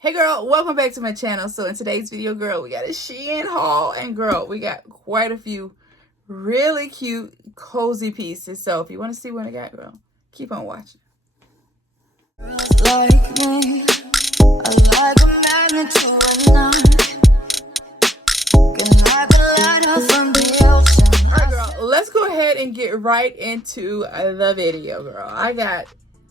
Hey girl, welcome back to my channel. So in today's video, girl, we got a Shein haul, and girl, we got quite a few really cute cozy pieces. So if you want to see what I got, girl, keep on watching. Like me, I like a magnet to a knife. From the ocean. All right, girl, let's go ahead and get right into the video, girl. I got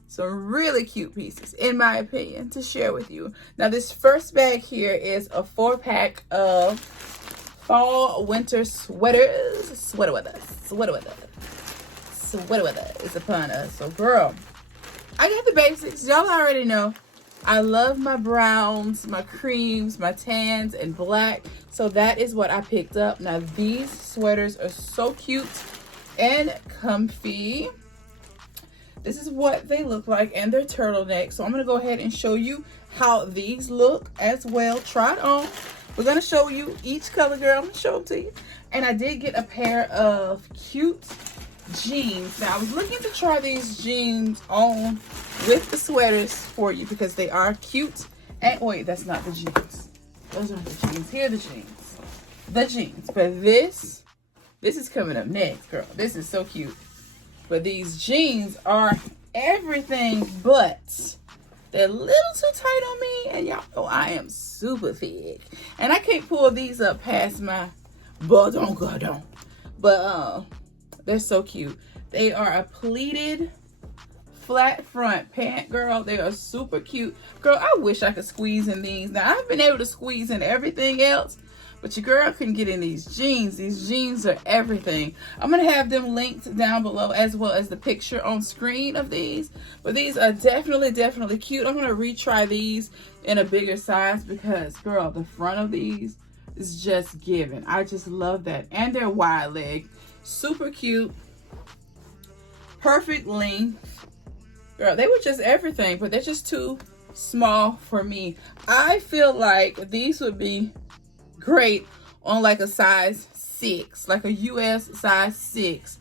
some really cute pieces, in my opinion, to share with you. Now, this first bag here is a 4-pack of fall winter sweaters. Sweater weather is upon us. So, girl, I got the basics. Y'all already know I love my browns, my creams, my tans, and black. So that is what I picked up. Now, these sweaters are so cute and comfy. This is what they look like, and they're turtleneck. So I'm going to go ahead and show you how these look as well. Try it on. We're going to show you each color, girl. I'm going to show them to you. And I did get a pair of cute jeans. Now, I was looking to try these jeans on with the sweaters for you because they are cute. And wait, that's not the jeans. Those aren't the jeans. Here are the jeans. The jeans. But this is coming up next, girl. This is so cute. But these jeans are everything but. They're a little too tight on me. And y'all know I am super thick. And I can't pull these up past my bodon. But they're so cute. They are a pleated flat front pant, girl. They are super cute. Girl, I wish I could squeeze in these. Now, I've been able to squeeze in everything else, but your girl couldn't get in these jeans. These jeans are everything. I'm going to have them linked down below as well as the picture on screen of these. But these are definitely cute. I'm going to retry these in a bigger size because, girl, the front of these is just giving. I just love that. And they're wide leg. Super cute. Perfect length. Girl, they were just everything, but they're just too small for me. I feel like these would be great on like a size 6, like a US size 6.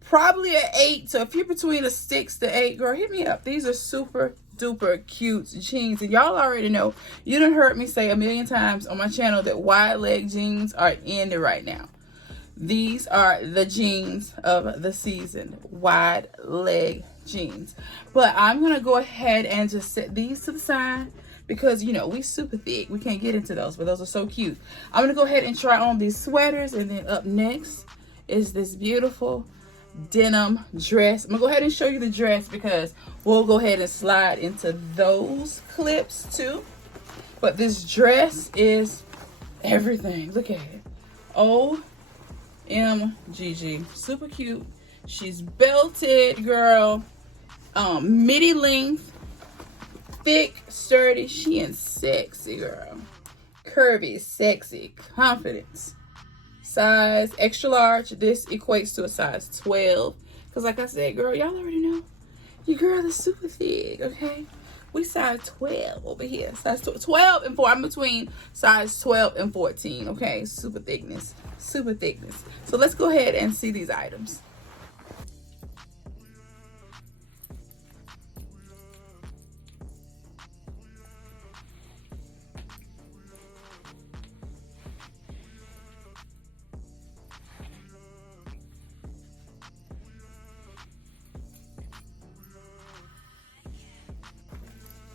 Probably an 8. So if you're between a 6 to 8, girl, hit me up. These are super duper cute jeans. And y'all already know, you done heard me say a million times on my channel that wide leg jeans are in right now. These are the jeans of the season, wide leg jeans. But I'm going to go ahead and just set these to the side because, you know, we super thick. We can't get into those, but those are so cute. I'm going to go ahead and try on these sweaters. And then up next is this beautiful denim dress. I'm going to go ahead and show you the dress because we'll go ahead and slide into those clips too. But this dress is everything. Look at it. OMGG. Super cute. She's belted, girl. Midi length, thick, sturdy. She and sexy, girl. Curvy, sexy, confidence. Size extra large. This equates to a size 12. Because like I said, girl, y'all already know your girl is super thick, okay? We size 12 over here. Size 12 and 4. I'm between size 12 and 14, okay? Super thickness. Super thickness. So let's go ahead and see these items.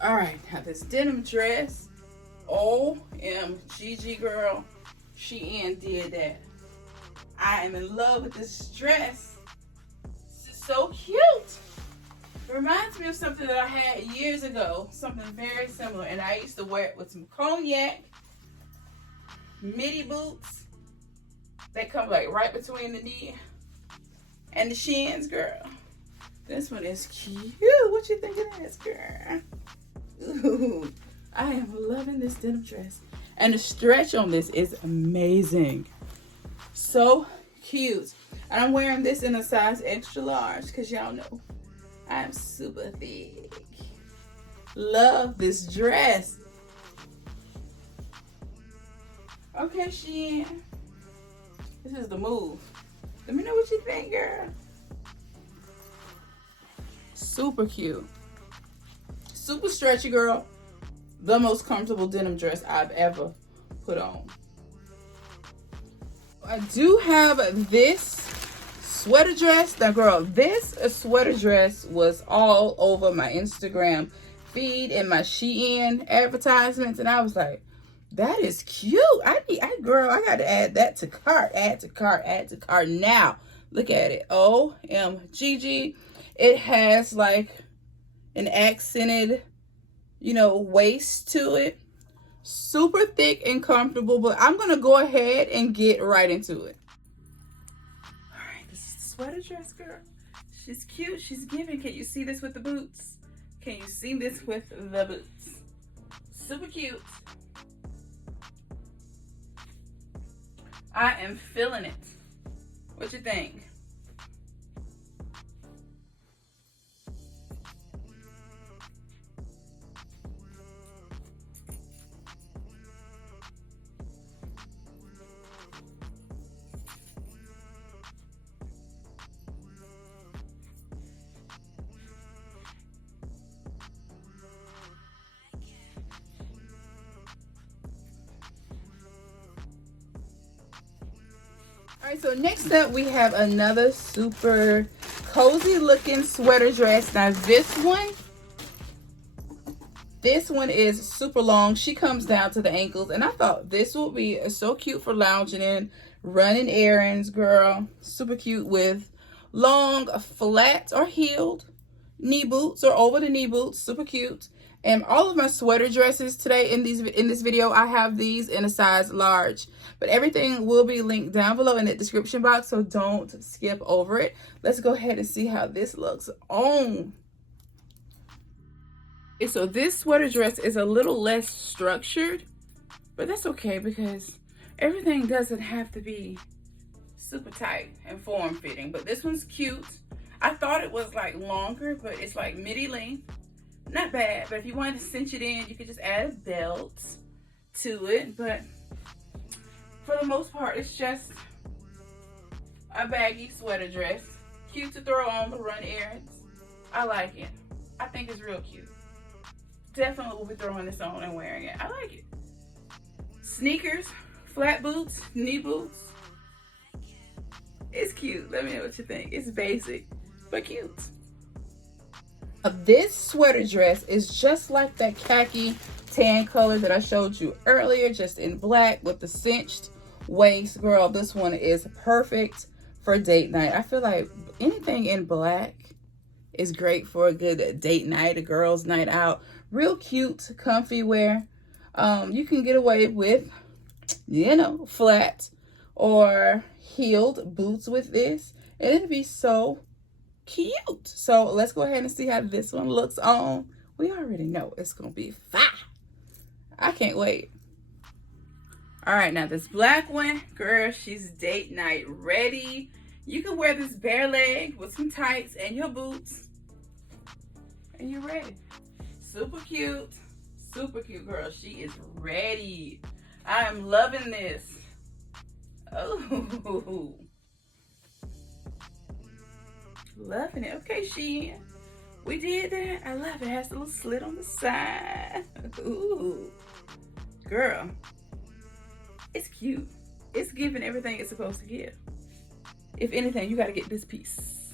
All right, now this denim dress, OMGG, girl, Shein did that. I am in love with this dress. This is so cute. It reminds me of something that I had years ago, something very similar, and I used to wear it with some cognac, midi boots. They come like right between the knee and the shins, girl. This one is cute. What you think it is, girl? Ooh, I am loving this denim dress. And the stretch on this is amazing. So cute. And I'm wearing this in a size extra large because y'all know I am super thick. Love this dress. Okay, Shein. This is the move. Let me know what you think, girl. Super cute. Super stretchy, girl. the most comfortable denim dress I've ever put on. I do have this sweater dress. Now girl, this sweater dress was all over my Instagram feed and my Shein advertisements, and I was like, that is cute. Girl, I got to add that to cart. Add to cart now. Look at it. OMGG. It has like an accented, you know, waist to it. Super thick and comfortable, but I'm gonna go ahead and get right into it. All right, this is the sweater dress, girl. She's cute, she's giving. Can you see this with the boots? Can you see this with the boots? Super cute. I am feeling it. What you think? All right, so next up we have another super cozy looking sweater dress. Now this one is super long. She comes down to the ankles, and I thought this would be so cute for lounging in, running errands, girl. Super cute with long flat or heeled knee boots or over the knee boots. Super cute. And all of my sweater dresses today in this video, I have these in a size large. But everything will be linked down below in the description box, so don't skip over it. Let's go ahead and see how this looks on. So this sweater dress is a little less structured, but that's okay because everything doesn't have to be super tight and form-fitting. But this one's cute. I thought it was like longer, but it's like midi length. Not bad, but if you wanted to cinch it in, you could just add a belt to it. But for the most part, it's just a baggy sweater dress. Cute to throw on to run errands. I like it. I think it's real cute. Definitely will be throwing this on and wearing it. I like it. Sneakers, flat boots, knee boots. It's cute. Let me know what you think. It's basic, but cute. This sweater dress is just like that khaki tan color that I showed you earlier, just in black with the cinched waist. Girl, this one is perfect for date night. I feel like anything in black is great for a good date night, a girl's night out. Real cute, comfy wear. You can get away with, you know, flat or heeled boots with this, and it'd be so cute. So let's go ahead and see how this one looks on. We already know it's gonna be fire. I can't wait. All right, now this black one, girl, she's date night ready. You can wear this bare leg with some tights and your boots, and you're ready. Super cute, girl. She is ready. I am loving this. Oh, loving it. Okay, Shein, we did that. I love it. It has a little slit on the side. Ooh, girl, it's cute. It's giving everything it's supposed to give. If anything, you got to get this piece.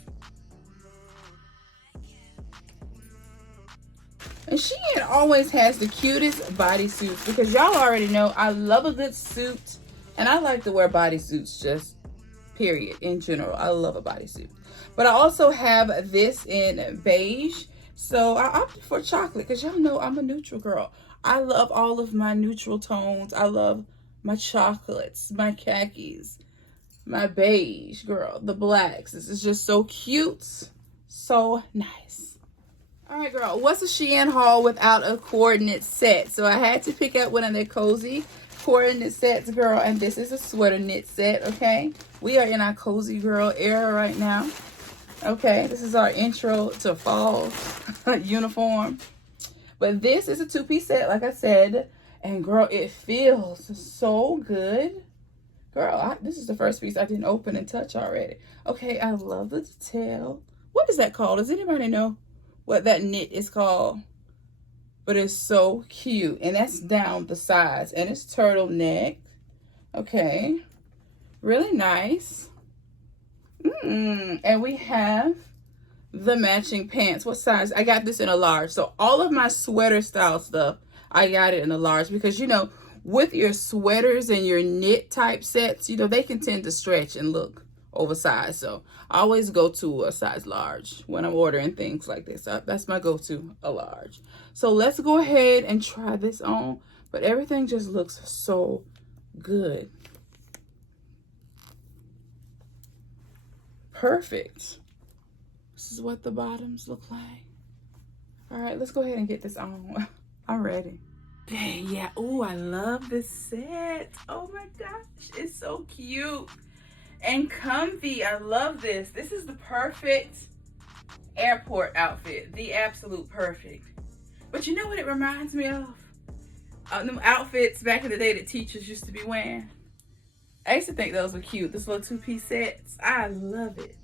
And Shein always has the cutest bodysuits, because y'all already know I love a good suit, and I like to wear bodysuits just period in general. I love a bodysuit. But I also have this in beige, so I opted for chocolate because y'all know I'm a neutral girl. I love all of my neutral tones. I love my chocolates, my khakis, my beige, girl, the blacks. This is just so cute, so nice. All right, girl, what's a Shein haul without a coordinate set? So I had to pick up one of their cozy coordinate sets, girl, and this is a sweater knit set, okay? We are in our cozy girl era right now. Okay, this is our intro to fall uniform. But this is a two-piece set, like I said, and girl, it feels so good. Girl, this is the first piece I didn't open and touch already. Okay, I love the detail. What is that called? Does anybody know what that knit is called? but it's so cute. And that's down the size, and it's turtleneck. Okay, really nice. And we have the matching pants. What size? I got this in a large. So all of my sweater style stuff, I got it in a large, because you know, with your sweaters and your knit type sets, you know, they can tend to stretch and look oversized. So I always go to a size large when I'm ordering things like this. That's my go-to, a large. So let's go ahead and try this on. But everything just looks so good. Perfect. This is what the bottoms look like. All right, let's go ahead and get this on. I'm ready. Dang, yeah. Oh, I love this set. Oh my gosh, it's so cute and comfy. I love this. This is the perfect airport outfit. The absolute perfect. But you know what it reminds me of? Them outfits back in the day that teachers used to be wearing. I used to think those were cute. This little two-piece sets. I love it.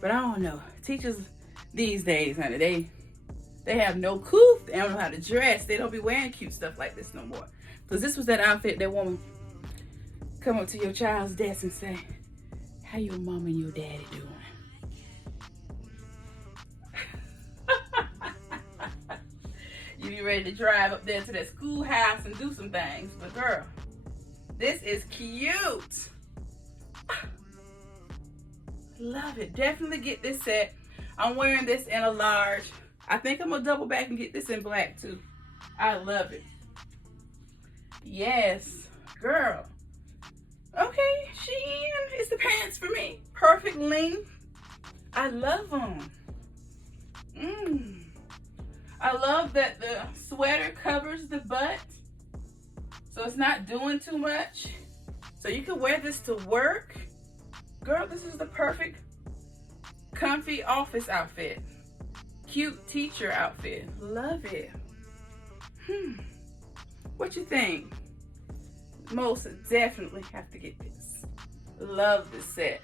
But I don't know. Teachers these days, honey, they have no clue. They don't know how to dress. They don't be wearing cute stuff like this no more. Because this was that outfit that woman come up to your child's desk and say, how your mom and your daddy doing? You be ready to drive up there to that schoolhouse and do some things. But girl, this is cute. Love it. Definitely get this set. I'm wearing this in a large. I think I'm gonna double back and get this in black too. I love it. Yes, girl. Okay, Shein is the pants for me. Perfect length. I love them. I love that the sweater covers the butt, so it's not doing too much. So you can wear this to work. Girl, this is the perfect comfy office outfit. Cute teacher outfit. Love it. What you think? Most definitely have to get this. Love this set.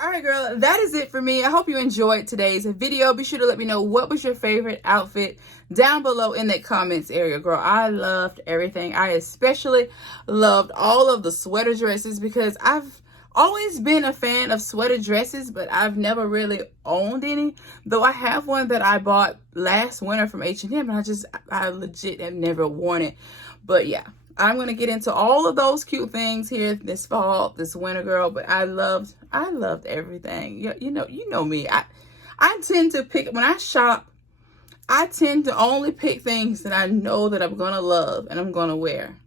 All right, girl, that is it for me. I hope you enjoyed today's video. Be sure to let me know what was your favorite outfit down below in that comments area, girl. I loved everything. I especially loved all of the sweater dresses, because I've always been a fan of sweater dresses, but I've never really owned any. Though I have one that I bought last winter from H&M, and I legit have never worn it. But yeah, I'm going to get into all of those cute things here this fall, this winter, girl. But I loved everything. You know me. I tend to pick, when I shop, I tend to only pick things that I know that I'm going to love and I'm going to wear.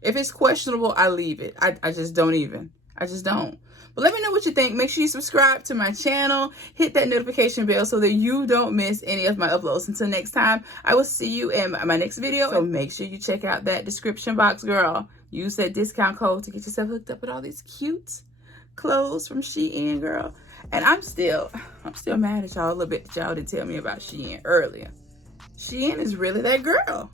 If it's questionable, I leave it. I just don't even. I just don't. But let me know what you think. Make sure you subscribe to my channel. Hit that notification bell so that you don't miss any of my uploads. Until next time, I will see you in my next video. So make sure you check out that description box, girl. Use that discount code to get yourself hooked up with all these cute clothes from Shein, girl. And I'm still mad at y'all a little bit that y'all didn't tell me about Shein earlier. Shein is really that girl.